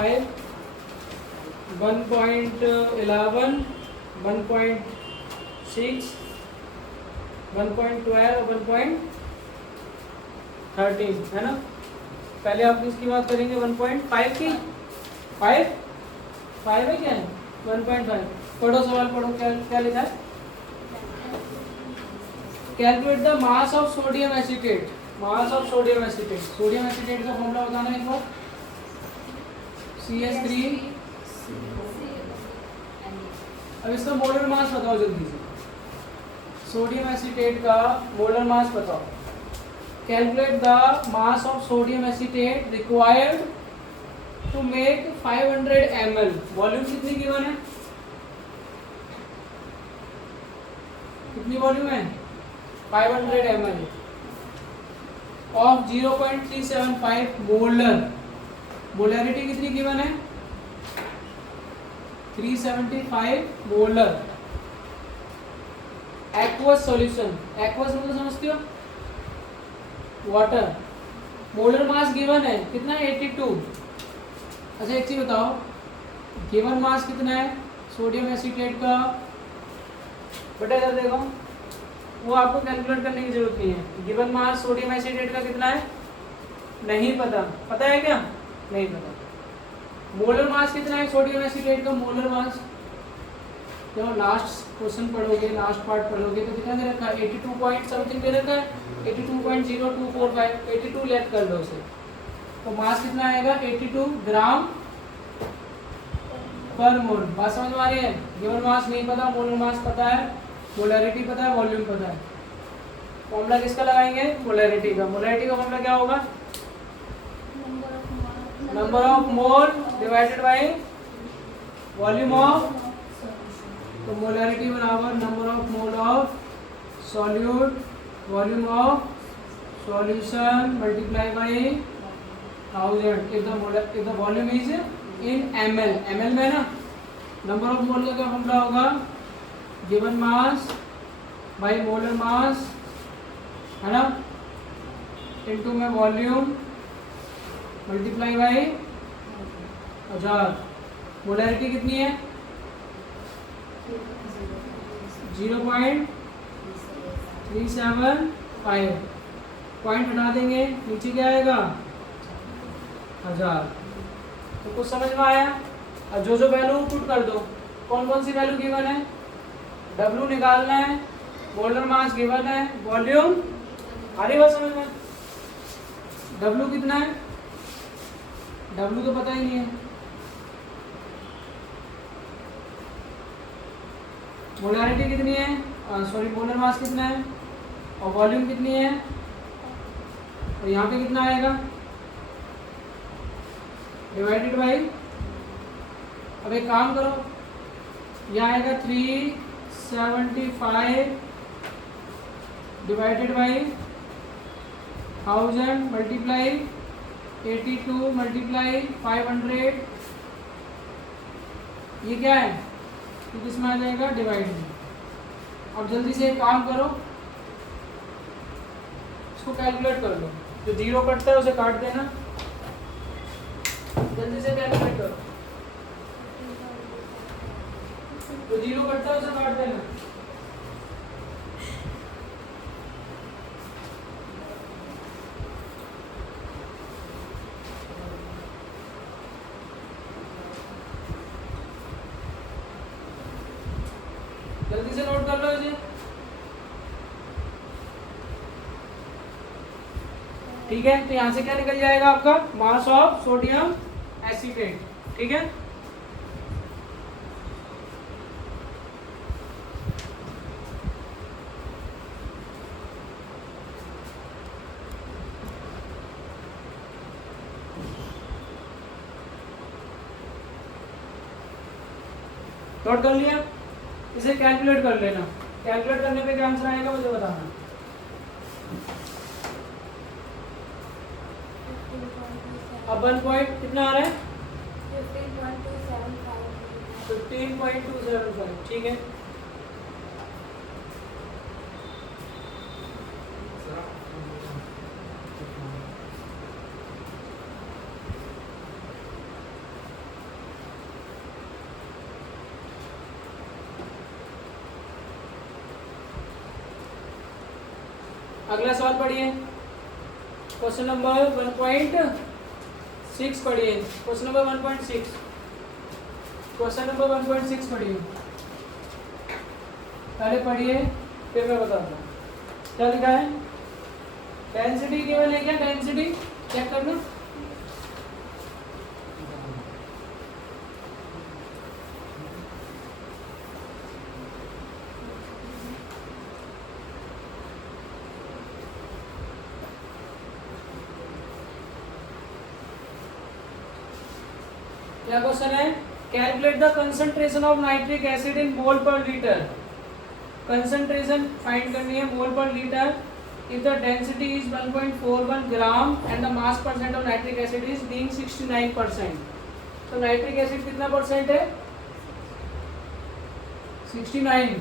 5, 1.11, 1.6, 1.12, 1.13 है ना। पहले आप इसकी बात करेंगे 1.5 की। 5 है क्या है 1.5। पढ़ो सवाल पढ़ो, क्या लिखा है। Calculate the mass of sodium acetate. Mass of sodium acetate, sodium acetate का फॉर्मूला बताना एक बार। CH3। अब इसका मोलर मास बताओ जल्दी से। सोडियम एसीटेट का मोलर मास बताओ। Calculate the mass of sodium acetate required to make 500 ml। Volume कितनी गिवन है, कितनी वॉल्यूम है 500 ml ऑफ 0.375 मोलर। मोलरिटी कितनी गिवन है 375 मोलर। एक्वस सॉल्यूशन, एक्वस मतलब समझते हो वाटर। मोलर मास गिवन है कितना 82। अच्छा एक चीज बताओ, गिवन मास कितना है सोडियम एसीटेट का, बेटा इधर देखो, वो आपको कैलकुलेट करने की जरूरत नहीं है। गिवन मास सोडियम एसीटेट का कितना है नहीं पता, पता है क्या नहीं पता। मोलर मास कितना है सोडियम एसीटेट का, मोलर मास जब लास्ट क्वेश्चन पढ़ोगे, लास्ट पार्ट पढ़ोगे तो कितना दे रखा है 82 पॉइंट समथिंग दे रखा है, 82.0245, 82 लेट कर लो उसे, तो मास कितना आएगा 82 ग्राम पर मोल। बात समझ में आ रही है। गिवन मास नहीं पता, मोलर मास पता है, मोलरिटी पता है, वॉल्यूम पता है। फॉर्मूला किसका लगाएंगे मोलरिटी का। मोलरिटी का फॉर्मूला क्या होगा number of mole divided by volume of, तो मोलरिटी बराबर number of mole of solute volume of solution multiply by 1000 if the volume is in ml। ml में ना नंबर ऑफ मोल का क्या फॉर्मूला होगा given mass by molar mass है ना, into में वॉल्यूम मल्टीप्लाई बाय 1000। मोलरिटी कितनी है 0.375। पॉइंट हटा देंगे नीचे क्या आएगा 1000। तो कुछ समझ में आया। और जो वैल्यू पुट कर दो, कौन कौन सी वैल्यू गिवन है, W निकालना है, मोलर मास गिवन है, वॉल्यूम आ रही बात समझ में। W कितना है W तो पता ही नहीं है, मोलरिटी कितनी है सॉरी मोलर मास कितना है और वॉल्यूम कितनी है, और यहाँ पे कितना आएगा डिवाइडेड बाई। अब एक काम करो, यह आएगा 375 डिवाइडेड बाई 1000 मल्टीप्लाई 82 मल्टीप्लाई 500, ये क्या है तो किसमें आ जाएगा डिवाइड में। अब जल्दी से एक काम करो, इसको कैलकुलेट कर लो, जो जीरो कटता है उसे काट देना, जल्दी से कैलकुलेट करो, जो जीरो कटता है उसे काट देना। जल्दी से नोट कर लो इसे। ठीक है, तो यहां से क्या निकल जाएगा आपका मास ऑफ सोडियम एसीटेट। ठीक है, नोट कर लिया, इसे कैलकुलेट कर लेना। कैलकुलेट करने पे क्या आंसर आएगा मुझे बताना। अब 1 पॉइंट कितना आ रहा है 15.275। ठीक है, अगला सवाल पढ़िए, क्वेश्चन नंबर 1.6 पढ़िए। क्वेश्चन नंबर 1.6, क्वेश्चन नंबर 1.6 पढ़िए। पहले पढ़िए फिर मैं बताता हूँ क्या लिखा है। डेंसिटी केवल है क्या, डेंसिटी चेक करना। क्या क्वेश्चन है, calculate the concentration of nitric acid in mole per litre. Concentration find करनी है mole per litre if the density is 1.41 gram and the mass percent of nitric acid is being 69%। तो nitric acid कितना percent है, 69।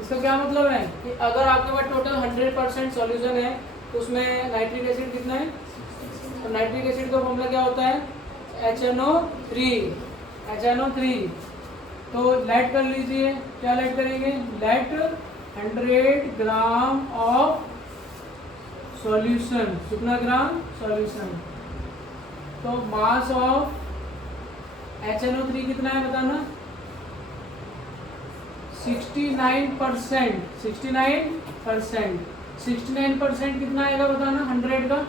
इसका क्या मतलब है कि अगर आपके पास टोटल 100% सॉल्यूशन है तो उसमें नाइट्रिक एसिड कितना है, तो नाइट्रिक एसिड का फॉर्मूला क्या होता है, HNO3। तो लेट कर लीजिए, क्या लेट करेंगे, लेट 100 ग्राम ऑफ सॉल्यूशन, कितना ग्राम सॉल्यूशन, तो मास ऑफ HNO3 कितना है बताना, 69%। 69% कितना आएगा बताना, 100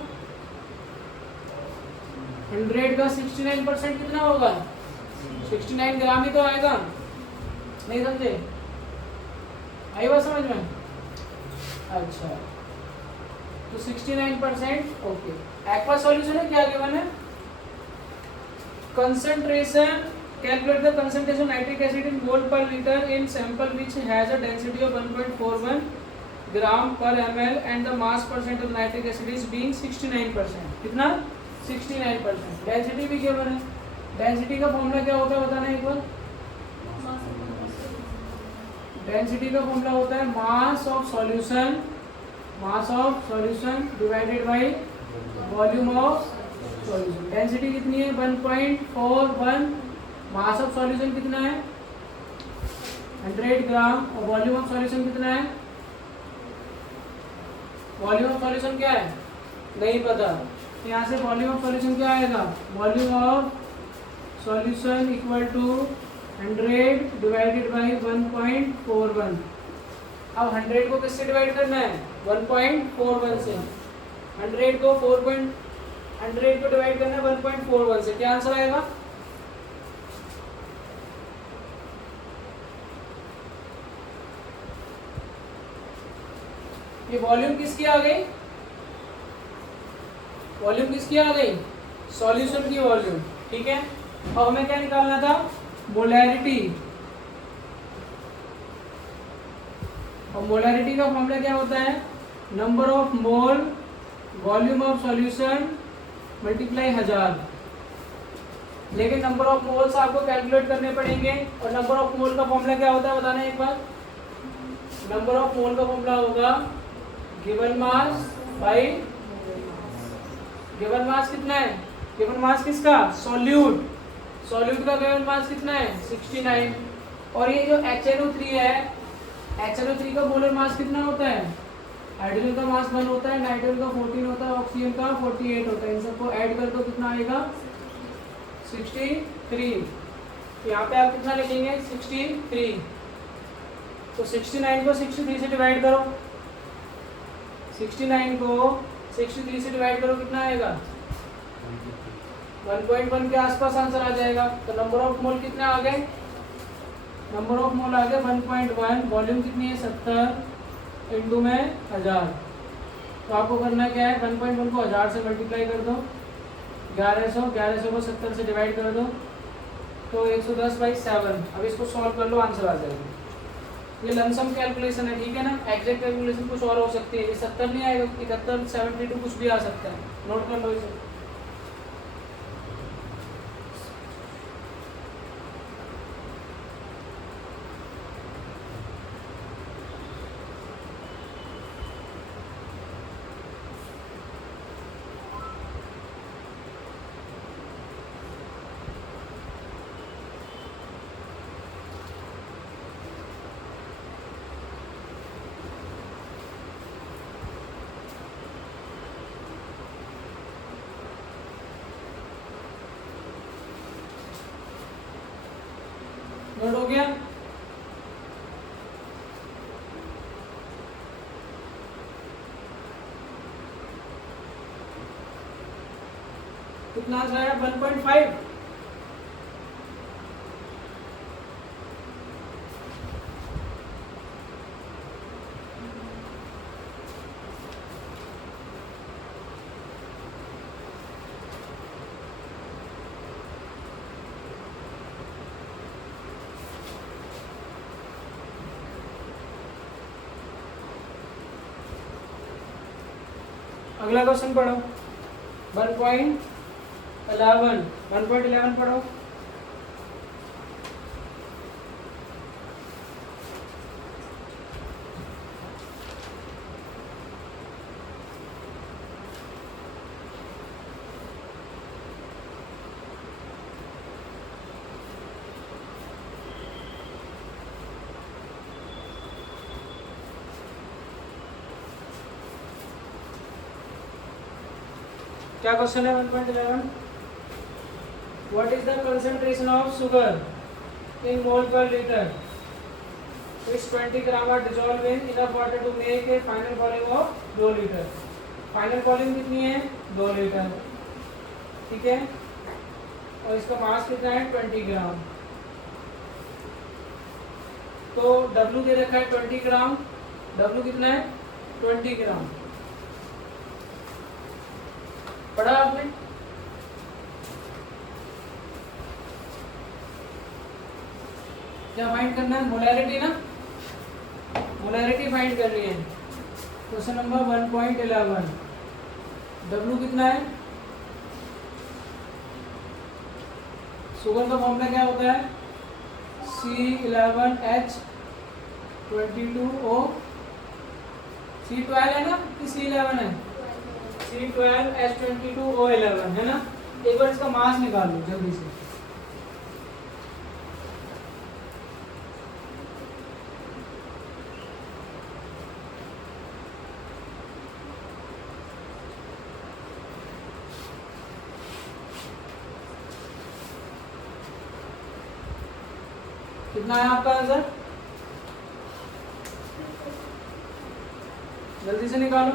का 69% कितना होगा, 69 ग्राम ही तो आएगा। नहीं समझे, आई बात समझ में, अच्छा तो 69%। ओके, एक्वा सॉल्यूशन है, क्या गिवन है, concentration, calculate the concentration nitric acid in mole per litre in sample which has a density of 1.41 gram per ml and the mass percent of nitric acid is being 69%। कितना, 69%। Density भी given है, density का formula क्या होता है बताना एक बार। Density का फॉर्मूला होता है मास of solution divided by volume of solution. Density कितनी है, 1.41, मास ऑफ सॉल्यूशन कितना है, 100 ग्राम, और वॉल्यूम ऑफ सॉल्यूशन कितना है, वॉल्यूम ऑफ सॉल्यूशन क्या है नहीं पता, तो यहाँ से वॉल्यूम ऑफ सॉल्यूशन क्या आएगा, volume of solution equal to 100 divided by 1.41। अब 100 को किससे डिवाइड करना है, 1.41 से। 100 को डिवाइड करना है 1.41 से, क्या आंसर आएगा, ये वॉल्यूम किसकी आ गई, सॉल्यूशन की वॉल्यूम। ठीक है, अब हमें क्या निकालना था, मोलैरिटी। और मोलैरिटी का फॉर्मूला क्या होता है, number of mole volume of solution multiply 1000। लेकिन नंबर ऑफ मोल्स आपको कैलकुलेट करने पड़ेंगे, और नंबर ऑफ मोल का फॉर्मूला क्या होता है बताना एक बार। नंबर ऑफ मोल का फॉर्मूला होगा given mass by, given mass कितना है, गिवन मास किसका, सॉल्यूट का गिवन मास कितना है, 69। और ये जो HNO3 है, HNO3 का मोलर मास कितना होता है, हाइड्रोजन का मास 1 होता है, नाइट्रोजन का 14 होता है, ऑक्सीजन का 48 होता है। इन सबको ऐड कर दो, कितना आएगा, 63। यहाँ पे आप कितना लिखेंगे, 63। तो 69 को 63 से डिवाइड करो, 69 को 63 से डिवाइड करो, कितना आएगा, 1.1 के आसपास आंसर आ जाएगा। तो नंबर ऑफ मोल कितने आ गए, नंबर ऑफ मोल आ गए 1.1, वॉल्यूम कितनी है 70 इंटू में 1000। तो आपको करना क्या है, 1.1 को 1000 से मल्टीप्लाई कर दो, 1100 को 70 से डिवाइड कर दो, तो 110/7। अब इसको सॉल्व कर लो, आंसर आ जाएगा। ये लमसम कैलकुलेशन है, ठीक है ना, एग्जैक्ट कैलकुलेशन कुछ और हो सकती है, ये 70 नहीं आएगा, 71, 72 कुछ भी आ सकता है, नोट कर लो इसे। नोट हो गया? कितना आंसर आया? 1.5। अगला क्वेश्चन पढ़ो। 1.11 पढ़ो। क्या क्वेश्चन है? 1.11 what is the concentration of sugar in mole per litre which 20 gram are dissolved in enough water to make a final volume of 2 litre. Final volume कितनी है? 2 लीटर, ठीक है। और इसका मास कितना है? 20 ग्राम। तो W दे रखा है 20 ग्राम। W कितना है? 20 ग्राम। पढ़ा आपने? क्या फाइंड करना है? मोलैरिटी ना, मोलैरिटी फाइंड करनी है। Question number 1.11। W कितना है? शुगर का फॉर्मूला क्या होता है? C11H22O। C12 है ना कि C11 है? C12H22O11 है ना। एक बार इसका मास निकाल लो जल्दी से। कितना है आपका आंसर? जल्दी से निकालो।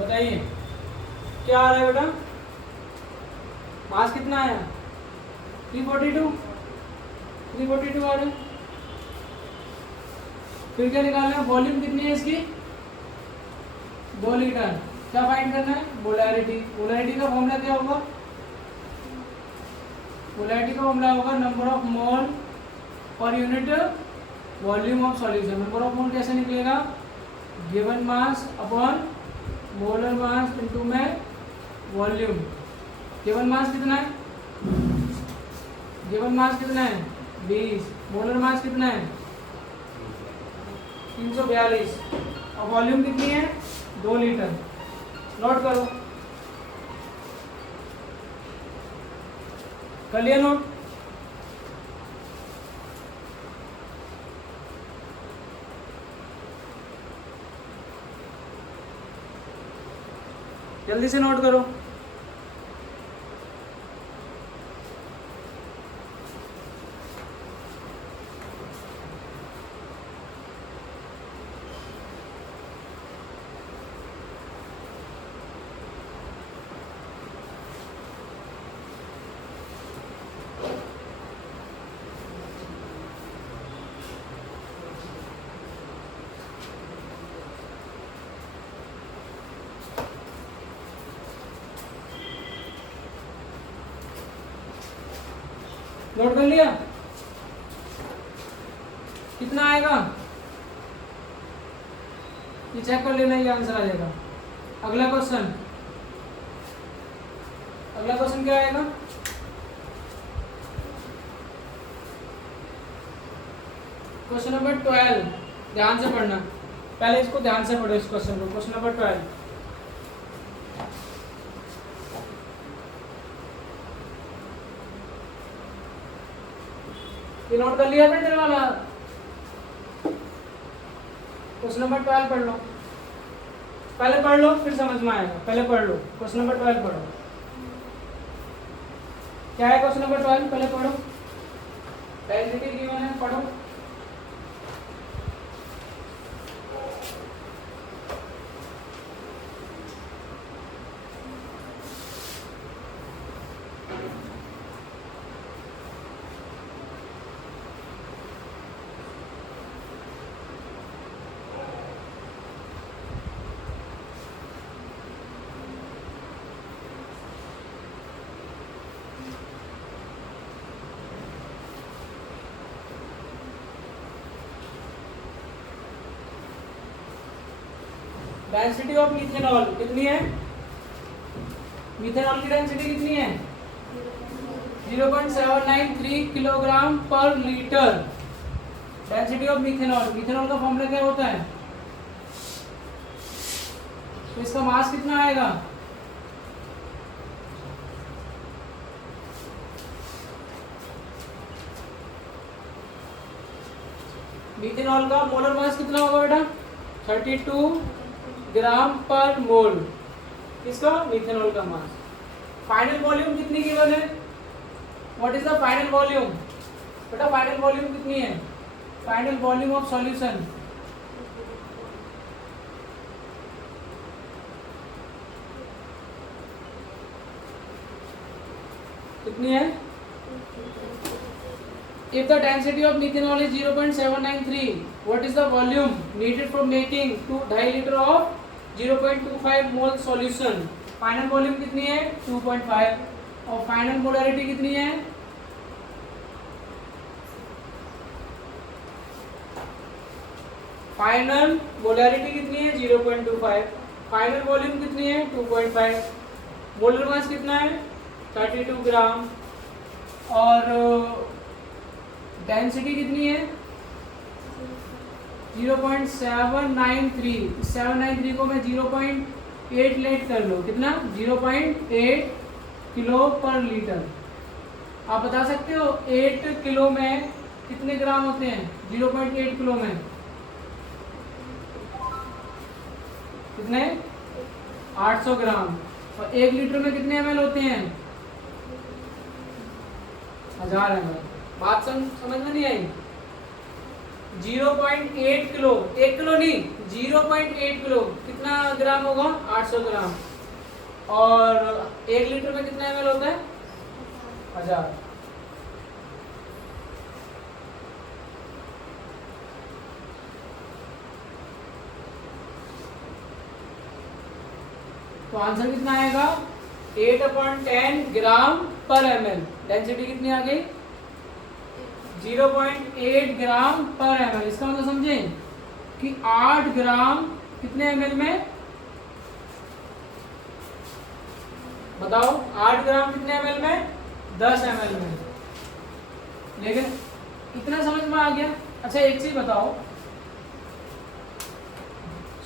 बताइए क्या आ रहा है बेटा? मास कितना आया? 342 आ रहा है। फिर क्या निकालना है? वॉल्यूम कितनी है इसकी? 2 लीटर। क्या फाइंड करना है? मोलैरिटी। मोलैरिटी का फॉर्मूला क्या होगा? मोलैरिटी का फॉर्मूला होगा number of mole per unit volume of solution. Number of मोल कैसे निकलेगा? Given mass upon molar mass into में वॉल्यूम। गिवन मास कितना है? गिवन मास कितना है? 20। मोलर मास कितना है? 342। और वॉल्यूम कितनी है? 2 लीटर। नोट करो। कर लिया नोट? जल्दी से नोट करो। नोट कर लिया? कितना आएगा ये चेक कर लेना, ये आंसर आ जाएगा। अगला क्वेश्चन, अगला क्वेश्चन क्या आएगा? क्वेश्चन नंबर 12, ध्यान से पढ़ना। पहले इसको ध्यान से पढ़ो इस क्वेश्चन को, क्वेश्चन नंबर 12। ये नोट कर लिया था तेरे वाला? क्वेश्चन नंबर 12 पढ़ लो, पहले पढ़ लो फिर समझ में आएगा। पहले पढ़ लो क्वेश्चन नंबर 12 पढ़ो। क्या है क्वेश्चन नंबर 12? पहले पढ़ो, डेंसिटी गिवन है, पढ़ो। डेंसिटी ऑफ मिथेनॉल कितनी है? मिथेनॉल की डेंसिटी कितनी है? 0.793 किलोग्राम पर litre. Density of methanol, methanol का फॉर्मूला क्या होता है? तो इसका मास कितना आएगा? मिथेनॉल का मोलर मास कितना होगा बेटा? 32 ग्राम पर मोल। इसका मिथेनॉल का मास। फाइनल वॉल्यूम कितनी गिवन है? What is the final volume? बेटा फाइनल वॉल्यूम कितनी है? फाइनल वॉल्यूम ऑफ सॉल्यूशन कितनी है? If the density of methanol is 0.793, what is the volume needed for making 2.5 liter of 0.25 mole solution? Final volume कितनी है? 2.5। और final molarity कितनी है? फाइनल मोलरिटी कितनी है? 0.25। फाइनल वॉल्यूम कितनी है? 2.5। मोलर मास कितना है? 32 ग्राम। और डेंसिटी कितनी है? 0.793। 793 को मैं 0.8 लेट कर लो, कितना? 0.8 किलो पर लीटर। आप बता सकते हो 8 किलो में कितने ग्राम होते हैं? 0.8 किलो में कितने? 800 ग्राम। और 1 लीटर में कितने एमएल होते हैं? 1000 एमएल। बात समझ में नहीं आई? 0.8 किलो, 1 किलो नहीं, 0.8 किलो कितना ग्राम होगा? 800 ग्राम। और 1 लीटर में कितना एमएल होता है? 1000। तो आंसर कितना आएगा? 8/10 ग्राम पर एमएल। डेंसिटी कितनी आ गई? 0.8 ग्राम पर एमएल। इसका मतलब समझें कि 8 ग्राम कितने एमएल में? बताओ 8 ग्राम कितने एमएल में? 10 एमएल में। लेकिन इतना समझ में आ गया। अच्छा एक चीज बताओ,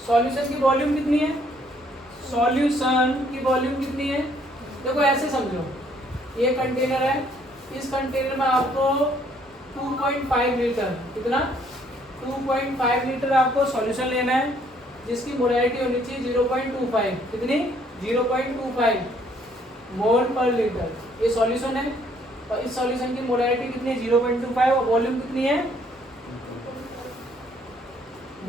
सॉल्यूशन की वॉल्यूम कितनी है? सॉल्यूशन की वॉल्यूम कितनी है? देखो ऐसे समझो, ये कंटेनर है, इस कंटेनर में आपको 2.5 लीटर, कितना? 2.5 लीटर आपको सॉल्यूशन लेना है, जिसकी मोलैरिटी होनी चाहिए 0.25। कितनी? 0.25 मोल पर लीटर। ये सॉल्यूशन है और इस सॉल्यूशन की मोलैरिटी कितनी है? 0.25। और वॉल्यूम कितनी है?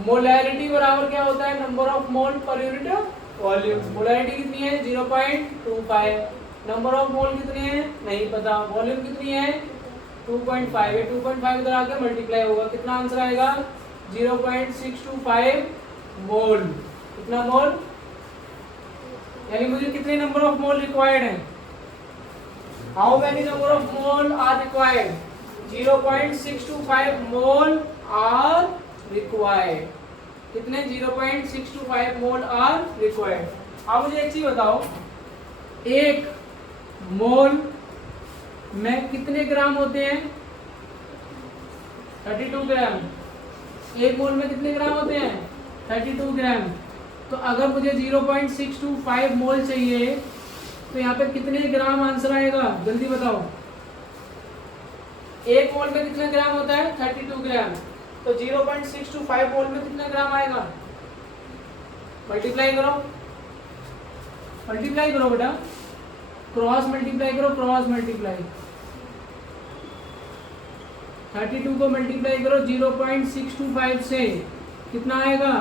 मोलैरिटी बराबर क्या होता है? Number of mole per unit volume. Molarity कितनी है? 0.25। नंबर ऑफ मोल कितने हैं? नहीं पता। वॉल्यूम कितनी है? 2.5 है। 2.5 इधर आके मल्टीप्लाई होगा, कितना आंसर आएगा? 0.625 मोल। कितना मोल? यानी मुझे कितने नंबर ऑफ मोल रिक्वायर्ड है? How many number of mole are required? 0.625 mole are required. कितने? 0.625 मोल आर रिक्वायर्ड। अब मुझे एक चीज बताओ, एक मोल में कितने ग्राम होते हैं? 32 ग्राम। एक मोल में कितने ग्राम होते हैं? 32 ग्राम। तो अगर मुझे 0.625 मोल चाहिए तो यहाँ पे कितने ग्राम आंसर आएगा, जल्दी बताओ। एक मोल में कितना ग्राम होता है, 32 ग्राम। तो 0.625 मोल में कितना ग्राम आएगा, मल्टीप्लाई करो, मल्टीप्लाई करो बेटा, क्रॉस मल्टीप्लाई करो, क्रॉस मल्टीप्लाई। 32 को मल्टीप्लाई करो 0.625 से, कितना आएगा,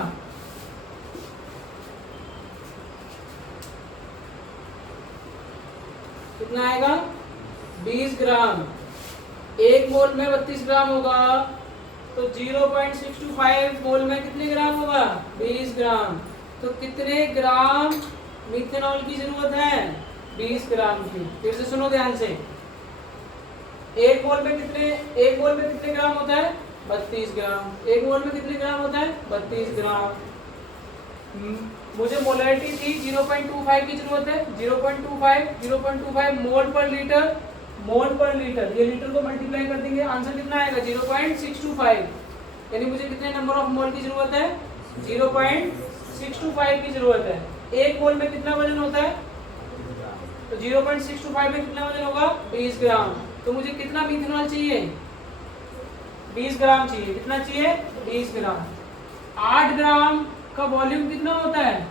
कितना आएगा, 20 ग्राम। एक मोल में 32 ग्राम होगा, तो 0.625 मोल में कितने ग्राम होगा, 20 ग्राम। तो कितने ग्राम मिथेनॉल की जरूरत है, 20 ग्राम की। फिर से सुनो ध्यान से, एक मोल में कितने ग्राम होता है, 32 ग्राम। एक मोल में कितने ग्राम होता है, 32 ग्राम। मुझे मोलरिटी थी 0.25 की जरूरत है, 0.25 मोल पर लीटर, मोल पर लीटर, ये लीटर को मल्टीप्लाई कर देंगे, आंसर कितना आएगा, 0.625। यानी मुझे कितने नंबर ऑफ मोल की जरूरत है, 0.625 की जरूरत है। एक मोल में कितना वजन होता है, तो 0.625 में कितना वजन होगा, 20 ग्राम। तो मुझे कितना मिथेनॉल चाहिए, 20 ग्राम चाहिए। कितना चाहिए, 20 ग्राम। 8 ग्राम का वॉल्यूम कितना होता है,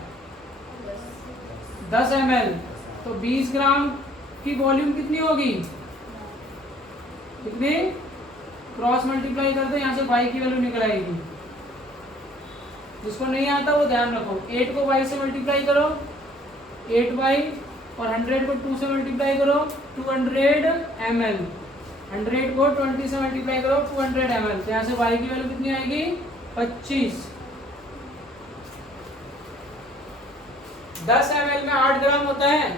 10 ml। तो 20 ग्राम की वॉल्यूम कितनी होगी, कितनी, क्रॉस मल्टीप्लाई कर दो, यहाँ से y की वैल्यू निकल आएगी। जिसको नहीं आता वो ध्यान रखो, 8 को y से मल्टीप्लाई करो 8y, और 100 को 2 से मल्टीप्लाई करो 200 ml, 100 को 20 से मल्टीप्लाई करो 200 ml। तो यहाँ से y की वैल्यू कितनी आएगी, 25। 10 ml में 8 ग्राम होता है,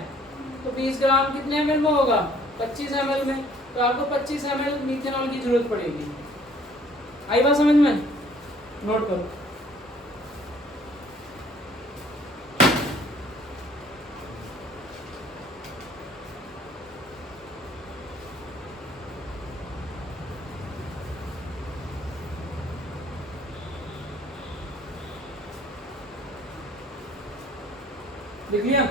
तो 20 ग्राम कितने ml में होगा, 25 ml में। तो आपको 25 ml मिथेनॉल की जरूरत पड़ेगी। आई बात समझ में, नोट करो। लिख लिया,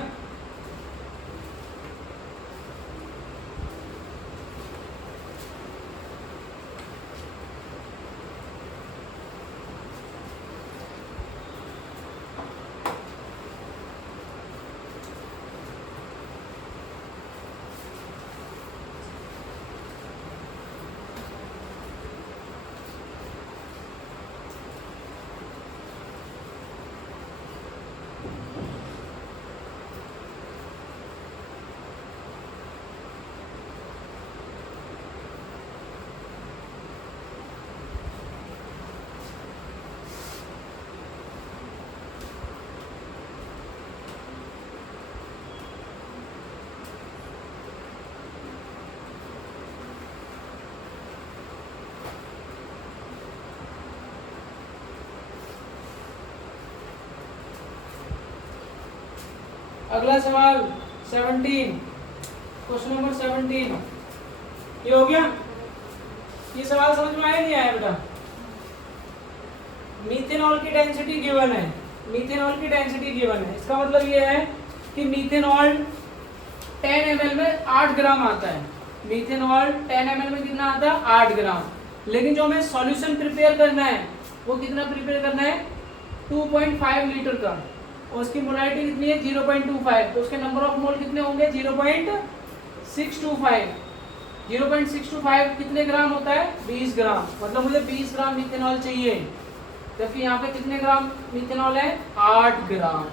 अगला सवाल 17, क्वेश्चन नंबर 17। ये हो गया, ये सवाल समझ में आया नहीं आया बेटा। मीथेनॉल की डेंसिटी गिवन है, मीथेनॉल की डेंसिटी गिवन है। इसका मतलब ये है कि मीथेनॉल 10 ml में 8 ग्राम आता है। मीथेनॉल 10 ml में कितना आता है, 8 ग्राम। लेकिन जो हमें सॉल्यूशन प्रिपेयर करना है वो कितना प्रिपेयर करना है, 2.5 लीटर का, और उसकी मोलारिटी कितनी है, 0.25। तो उसके नंबर ऑफ मोल कितने होंगे, 0.625। 0.625 कितने ग्राम होता है, 20 ग्राम। मतलब मुझे 20 ग्राम मिथेनॉल चाहिए, जबकि यहाँ पे कितने ग्राम मिथेनॉल है, 8 ग्राम।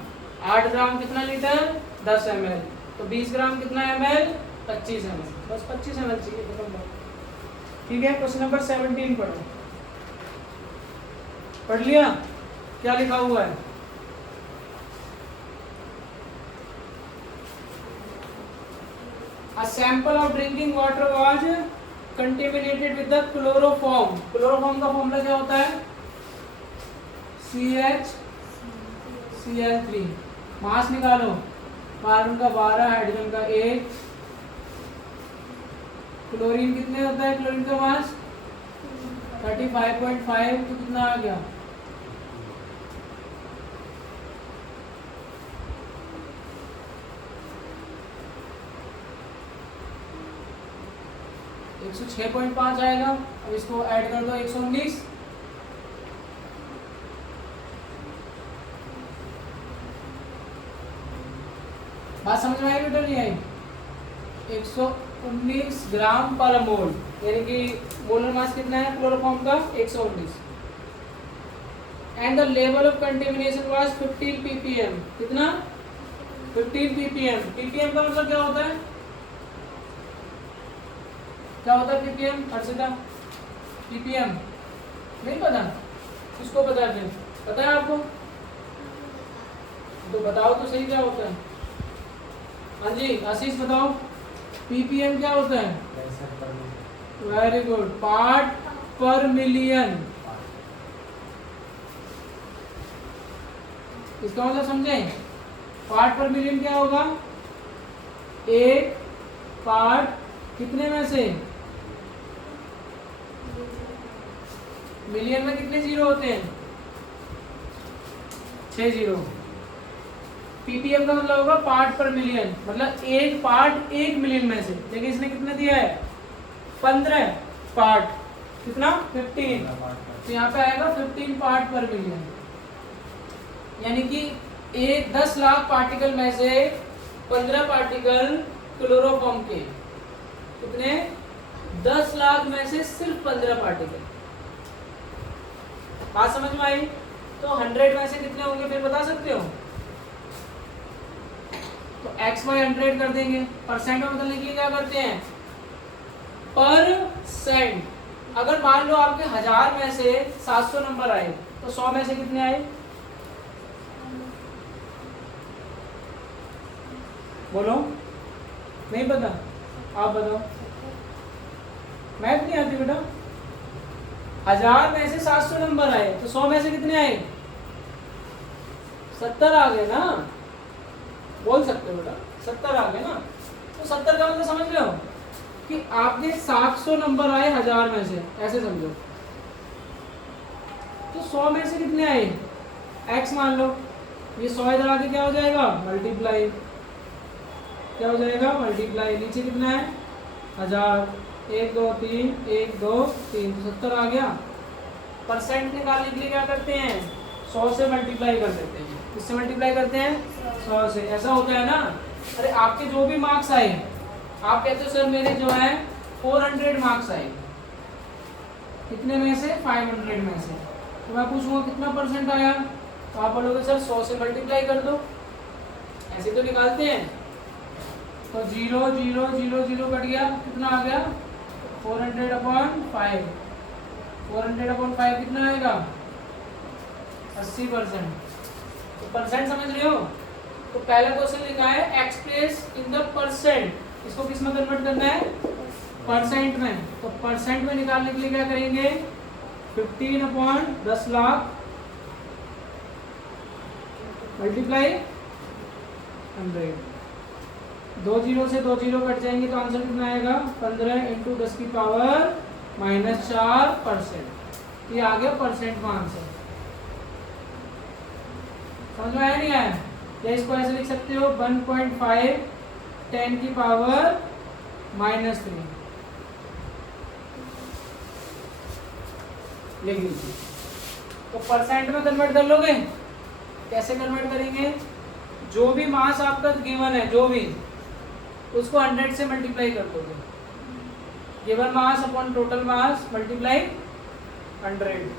8 ग्राम कितना लीटर, 10 ml। तो 20 ग्राम कितना ml, 25 ml। बस 25 ml चाहिए, खत्म बात। ठीक है, क्वेश्चन नंबर 17 पढ़ो। पढ़ लिया, क्या लिखा हुआ है, A sample of drinking water was contaminated with the chloroform. Chloroform का फॉर्मूला क्या होता है, CHCl3। मास निकालो, कार्बन का 12, हाइड्रोजन का 1, क्लोरीन कितने होता है, क्लोरीन का मास 35.5। तो कितना आ गया, 106.5 आएगा। अब इसको ऐड कर दो 119। बात समझ में आई बेटा नहीं आई? 119 ग्राम पर मोल, यानी कि मोलर मास कितना है क्लोरोफॉर्म का? 119। And the level of contamination was 15 ppm। कितना? 15 ppm। ppm का मतलब क्या होता है? क्या होता है ppm? अर्षिता, ppm नहीं पता? किसको पता है? पता है आपको? तो बताओ तो सही क्या होता है। हाँ जी आशीष बताओ, ppm क्या होता है? वेरी गुड, पार्ट पर मिलियन। इसका मतलब समझे? पार्ट पर मिलियन क्या होगा? एक पार्ट कितने में से? मिलियन में कितने जीरो होते हैं? 6 जीरो। ppm का मतलब होगा पार्ट पर मिलियन, मतलब एक पार्ट 1 मिलियन में से। देखिए इसने कितने दिया है? 15 पार्ट। कितना? 15। तो यहाँ पे आएगा 15 पार्ट पर मिलियन, यानी कि 10 लाख पार्टिकल में से 15 पार्टिकल क्लोरोफॉर्म के। कितने? 10 लाख में से सिर्फ 15 पार्टिकल। बात समझ में आई? तो 100 में से कितने होंगे फिर बता सकते हो? तो x बाई 100 कर देंगे। परसेंट में बदलने के लिए क्या करते हैं? परसेंट। अगर मान लो आपके 1000 में से 700 नंबर आए तो 100 में से कितने आए? बोलो, नहीं पता? आप बताओ। मैथ नहीं आती बेटा? 1000 में से 700 नंबर आए तो 100 में से कितने आए? 70 आ गए ना? बोल सकते हो बेटा, 70 आ गए ना? तो 70 का मतलब समझ रहे हो कि आपके 700 नंबर आए 1000 में से, ऐसे समझो। तो 100 में से कितने आए? x मान लो, ये 100 इधर आके क्या हो जाएगा? मल्टीप्लाई। क्या हो जाएगा? मल्टीप्लाई। नीचे कितना है? 1000। 1 2 3 1 2 3 तो 70 आ गया। परसेंट निकालने के लिए क्या करते हैं? 100 से मल्टीप्लाई कर देते हैं। किससे मल्टीप्लाई करते हैं? 100 से। ऐसा होता है ना? अरे आपके जो भी मार्क्स आए, आप कहते हो सर मेरे जो है 400 मार्क्स आए, कितने में से? 500 में से। तो मैं पूछूंगा कितना परसेंट आया, तो आप बोलोगे सर 100 से मल्टीप्लाई कर दो। ऐसे तो निकालते हैं। तो 0 0 0 0 कट गया, कितना आ गया? 400/5। 400/5 कितना आएगा? 80%। तो परसेंट समझ रहे हो? तो पहला क्वेश्चन लिखा है एक्सप्रेस इन द परसेंट, इसको किस में कन्वर्ट करना है? परसेंट में। तो परसेंट में निकालने के लिए क्या करेंगे? 15/10 लाख मल्टीप्लाई 100। 2 जीरो से 2 जीरो कट जाएंगे तो आंसर कितना आएगा? 15 × 10⁻⁻⁴%। ये आ गया परसेंट में आंसर। समझ में आया नहीं आया? या इसको ऐसे लिख सकते हो 1.5 10⁻³ लिख लीजिए। तो परसेंट में कन्वर्ट कर लोगे? कैसे कन्वर्ट करेंगे? जो भी मास आपका गिवन है, जो भी, उसको 100 से मल्टीप्लाई कर दोगे। Given mass upon total mass multiply 100।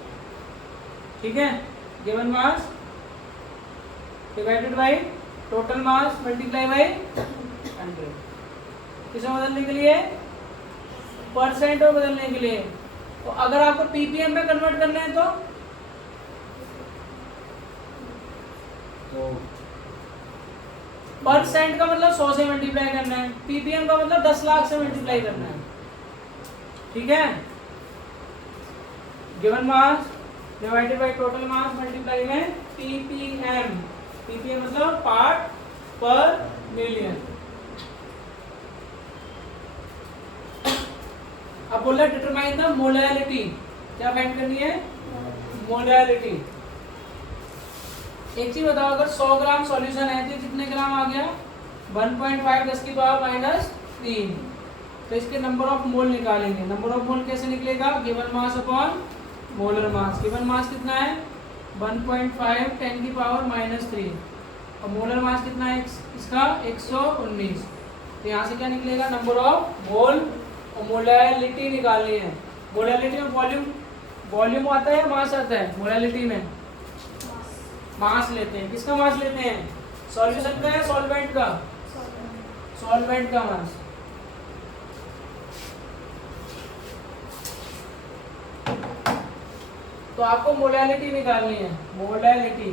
ठीक है? Given mass divided by total mass multiply by 100। किसे बदलने के लिए? परसेंट में बदलने के लिए। तो अगर आपको ppm में कन्वर्ट करना है तो परसेंट का मतलब 100 से मल्टीप्लाई करना है, ppm का मतलब 10 लाख से मल्टीप्लाई करना है। ठीक है? Given mass divided by total mass multiply में ppm। ppm मतलब पार्ट पर मिलियन। अब बोल रहा है डिटरमाइन द मोलैलिटी। क्या फाइंड करनी है? मोलैलिटी। एक चीज बताओ, अगर 100 ग्राम सॉल्यूशन है तो कितने ग्राम आ गया? 1.5 10⁻³ 3। तो इसके नंबर ऑफ मोल निकालेंगे। नंबर ऑफ मोल कैसे निकलेगा? Given mass upon molar mass. Given mass कितना है? 1.5 10 की पावर -3 और मोलर मास कितना है इसका? 119। तो यहाँ से क्या निकलेगा? नंबर ऑफ मोल और मोलैलिटी निकालनी है। मोलैलिटी में वॉल्यूम वॉल्यूम आता है, मास आता है। मोलैलिटी में मास लेते हैं। किसका मास लेते हैं? सॉल्यूशन का या सॉल्वेंट का? सॉल्वेंट का मास। तो आपको मोलैलिटी निकालनी है। मोलैलिटी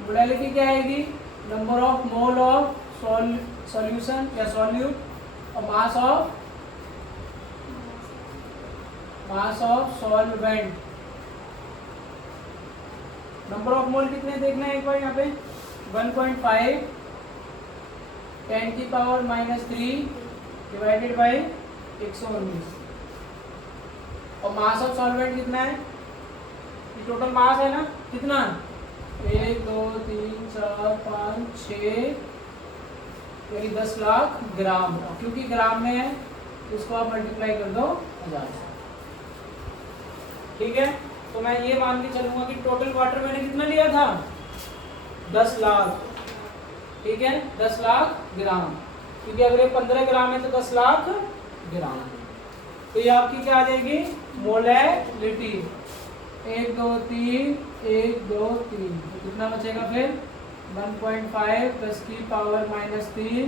मोलैलिटी क्या आएगी? Number of mole of solution या सॉल्यूट और mass of solvent. Number of मोल कितने देखना है एक बार यहाँ पे? 1.5 10 की पावर -3 डिवाइडेड बाई 119 और मास ऑफ सॉल्वेंट कितना है? ये टोटल मास है ना, कितना? 1 2 3 4 5 6 यानी 10 लाख ग्राम। क्योंकि ग्राम में है तो इसको आप मल्टीप्लाई कर दो 1000 से। ठीक है, तो मैं ये मान के चलूंगा कि टोटल वाटर मैंने कितना लिया था? 10 लाख। ठीक है, 10 लाख ग्राम, क्योंकि अगर ये 15 ग्राम है तो 10 लाख ग्राम। तो ये आपकी क्या आ जाएगी? मोलैलिटी। 1 2 3 1 2 3 तो कितना बचेगा फिर? 1.5 10 की पावर -3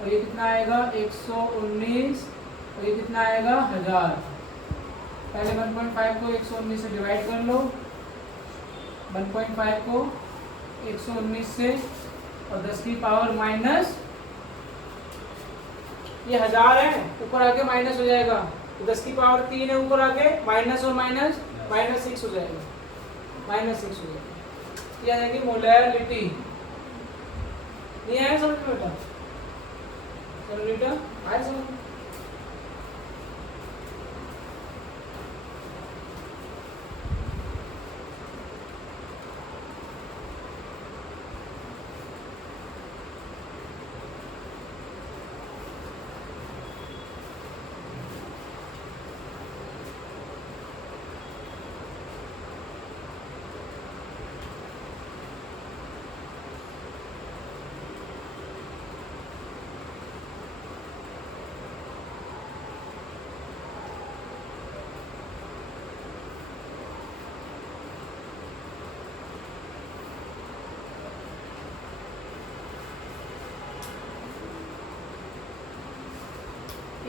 और ये कितना आएगा? 119 और ये कितना आएगा? 1000। पहले 1.5 को 119 से डिवाइड कर लो। 1.5 को 119 से और 10 की पावर माइनस, ये 1000 है, ऊपर आके माइनस हो जाएगा तो 10 की पावर 3 है, ऊपर आके माइनस और माइनस -6 हो जाएगा। -6 हो जाएगा। ये आ जाएगी मोलैलिटी। नहीं आया समझ में बेटा? चलो बेटा आया समझ में?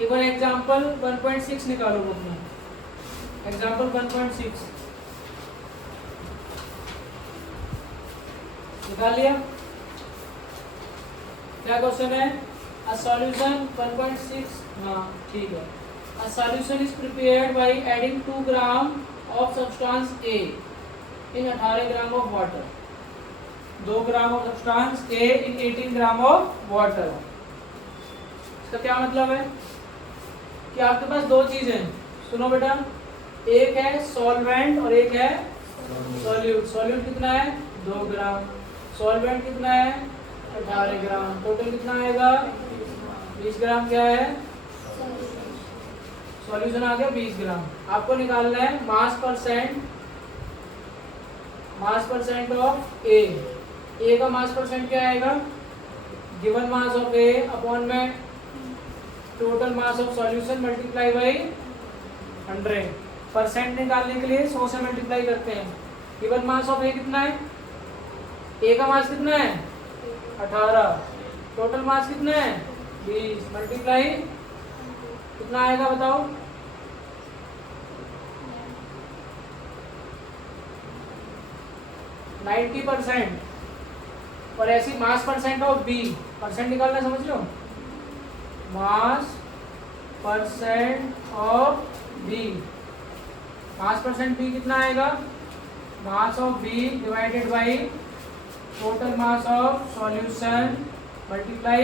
इवन एग्जाम्पल 1.6 निकालो अपना। एग्जाम्पल 1.6 निकाल लिया? क्या क्वेश्चन है? A solution 1.6। हाँ ठीक है। A solution is prepared by adding 2 gram of substance A in 18 gram of water. 2 gram of substance A in 18 gram of water. इसका क्या मतलब है कि आपके पास दो चीजें, सुनो बेटा, एक है सॉल्वेंट और एक है सॉल्यूट। सॉल्यूट कितना है? 2 ग्राम। सॉल्वेंट कितना है? 18 ग्राम। टोटल कितना आएगा? 20 ग्राम। क्या है? सॉल्यूशन आ गया 20 ग्राम। आपको निकालना है मास परसेंट ऑफ ए। ए का मास परसेंट क्या आएगा? Given mass of A upon में total mass of solution multiply by 100। Percent निकालने के लिए 100 से मल्टीप्लाई करते हैं। गिवन मास ऑफ ए कितना है? ए का मास कितना है? 18। टोटल मास कितना है? 20 मल्टीप्लाई कितना आएगा बताओ? 90%। और ऐसी mass percent of B, percent निकालना समझ लो। Mass percent of B, mass percent B कितना आएगा? Mass of B divided by total mass of solution multiply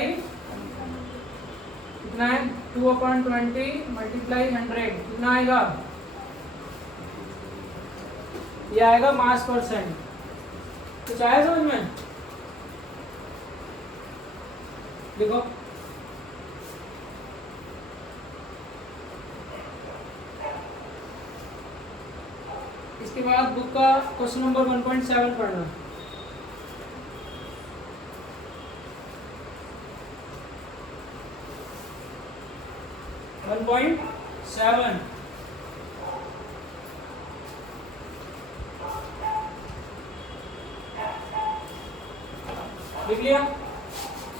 कितना है? 2/20 मल्टीप्लाई 100 कितना आएगा? ये आएगा मास परसेंट। कुछ आया समझ में? देखो इसके बाद बुक का क्वेश्चन नंबर 1.7 पढ़ना। लिख लिया?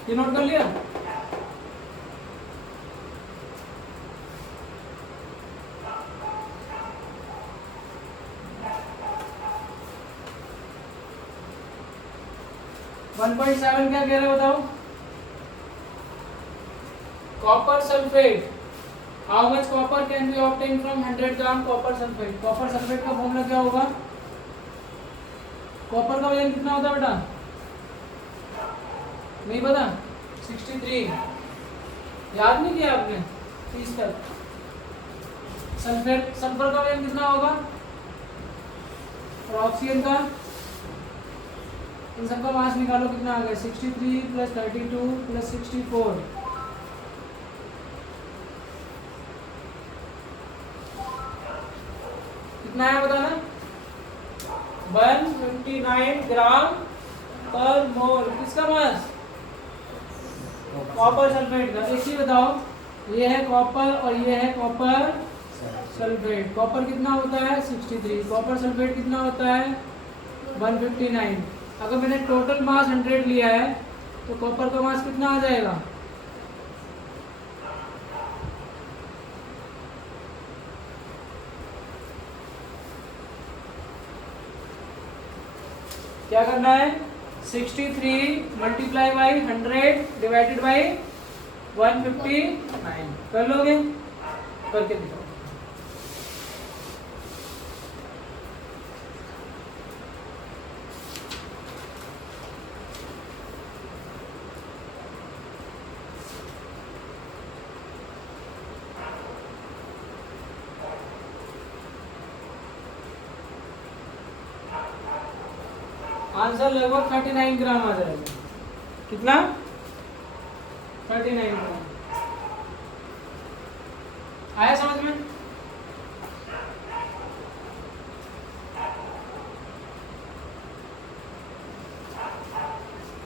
ये नोट कर लिया? वन पॉइंट सेवन क्या कह रहे हो बताओ? Copper sulphate, how much copper can be obtain from 100 gram copper sulphate. Copper sulphate का फॉर्मूला क्या होगा? कॉपर का वजन कितना होता है बेटा? नहीं पता? 63। याद नहीं किया आपने? 30 तक। सल्फेट, सल्फर का वजन कितना होगा? और ऑक्सीजन का? इन सबका मास निकालो, कितना आ गया? 63 प्लस 32 प्लस 64। कितना है बताना? 159 ग्राम पर मोल। किसका मास? कॉपर सल्फेट का। एक ही बताओ, ये है कॉपर और ये है कॉपर सल्फेट। कॉपर कितना होता है? 63। कॉपर सल्फेट कितना होता है? 159। अगर मैंने टोटल मास 100 लिया है तो कॉपर का मास कितना आ जाएगा? क्या करना है? 63 मल्टीप्लाई बाई 100 डिवाइडेड बाई 159। कर लोगे? करके दिखाओ। आंसर लगभग 39 ग्राम आ जाएगा। कितना? 39 ग्राम।